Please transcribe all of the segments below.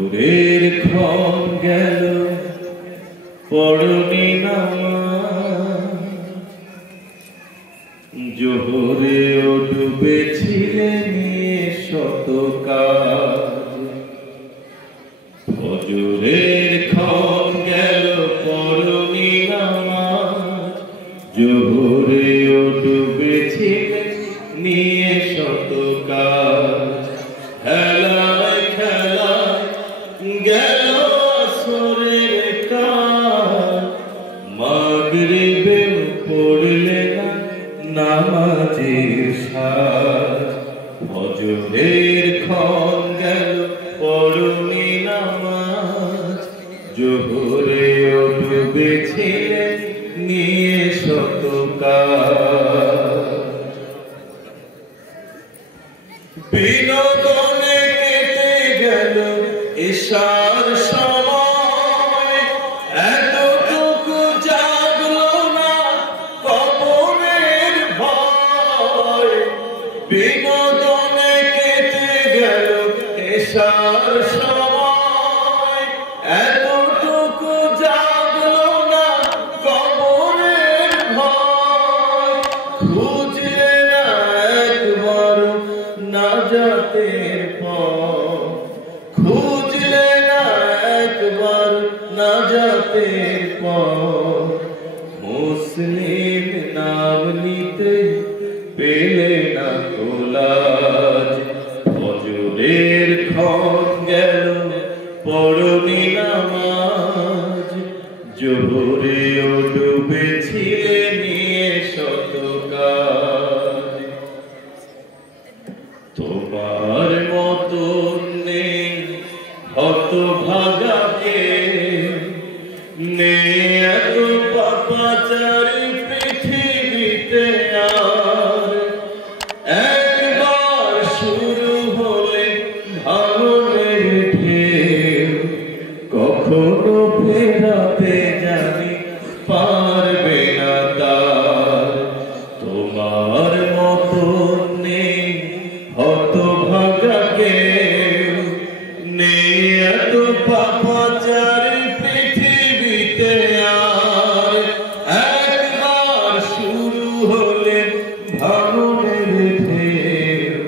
ফজরের ক্ষণ গেল পড়নি নামাজ, জোহরেও ডুবেছিলে নিয়ে শত কাজ। ফজরের ক্ষণ গেল পড়নি নামাজ, জোহরেও ডুবেছিলে নিয়ে শত কাজ। খেলায় খেলায় গেল আসরের কাজ, মাগরিবেও পড়লে না নামাজের সাজ। ফজরের ক্ষণ গেল পড়নি নামাজ, জোহরেও ডুবেছিলে নিয়ে শত কাজ। বিনোদনে কেটে গেল এশার সময়, এতটুকু জাগলো না কবরের ভয়। বিনোদনে কেটে গেল এশার সময়, এতটুকু জাগলো না কবরের ভয়। খুঁজলে না একবার নাজাতের পথ, খুঁজলে না একবার নাজাতের পথ। মুসলিম নাম নিতে পেলে না কোলাজ। ফজরের ক্ষণ গেল পড়নি নামাজ, জোহরেও ডুবেছিলে নিয়ে শত কাজ। তোমার মতন নেই হতভাগাকে, নেই এত পাপাচারী পৃথিবীতে আর। একবার শুরু হলে ভাঙনের ঢেউ, কখনো ফেরাতে জানি পারবে না তার। তোমার মতন নেই হতভাগাকে, নেই এত পাপাচারী পৃথিবীতে আর। একবার শুরু হলে ভাঙনের ঢেউ,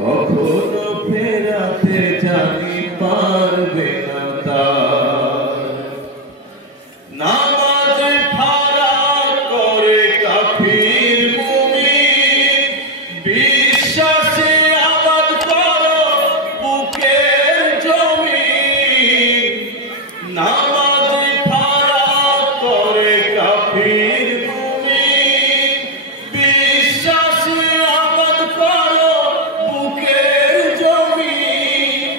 কখনো ফেরাতে জানি পারবে না তার। নামাজে ফারাক করে কাফির মুমিন, বিশ্বাসে আবাদ করো বুকের জমিন। নামাজে ফারাক করে কাফির মুমিন, বিশ্বাসে আবাদ করো বুকের জমিন।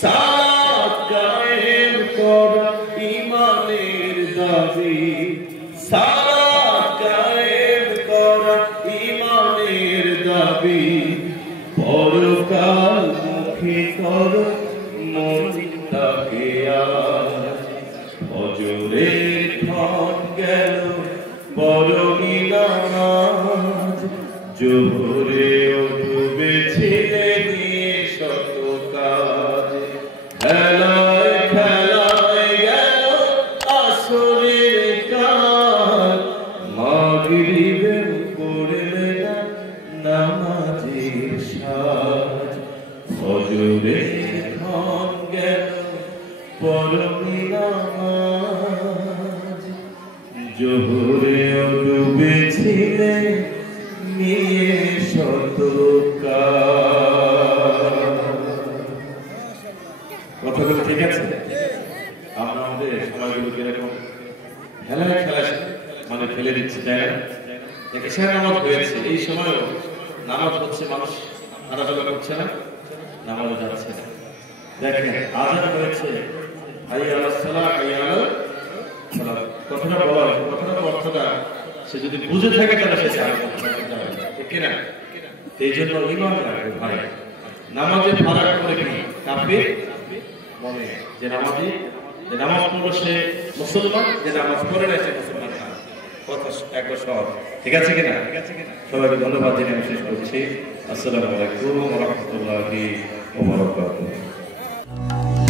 সালাত কায়েম করা ঈমানের দাবি, সালাত কায়েম করা ঈমানের দাবি। পরকাল মুখী করো মনটাকে আজ। ফজরের ক্ষণ গেল পড়নি নামাজ, জোহরেও ডুবেছিলে নিয়ে শত কাজ। খেলায় খেলায় গেল আসরের কাজ, মাগরিবেও পড়লে না নামাজের সাজ। ফজরের ক্ষণ গেল পড়নি নামাজ, জোহরেও ডুবেছিলে নিয়ে শত কাজ। কথাগুলো ঠিক আছে? আমরা আমাদের সময়গুলোকে এরকম খেলায় খেলায় মানে ফেলে দিচ্ছি, তাই না? এশার নামাজ হয়েছে, এই সময়ও নামাজ হচ্ছে, মানুষ হাঁটাচলা করছে না, নামাজ যাচ্ছে না। দেখেন আযান হয়েছে, হাইয়া আলাস সালাহ হাইয়া আলাল ফালাহ। কথাটা বলা হয়েছে, কথাটার অর্থটা সে যদি বুঝে থাকে তাহলে সে জানে, ঠিক কিনা? এই জন্য ঈমান রাখবে ভাই। নামাজে ফারাক করে কি কাফির মনে, যে নামাজি, যে নামাজ পড়বে সে মুসলমান, যে নামাজ পড়ে না সে মুসলমান না। কথা একবার সহজ, ঠিক আছে কিনা? সবাইকে ধন্যবাদ জানিয়ে আমি শেষ করছি। আসসালামু আলাইকুম ওয়া রাহমাতুল্লাহি ওয়া বারাকাতুহু।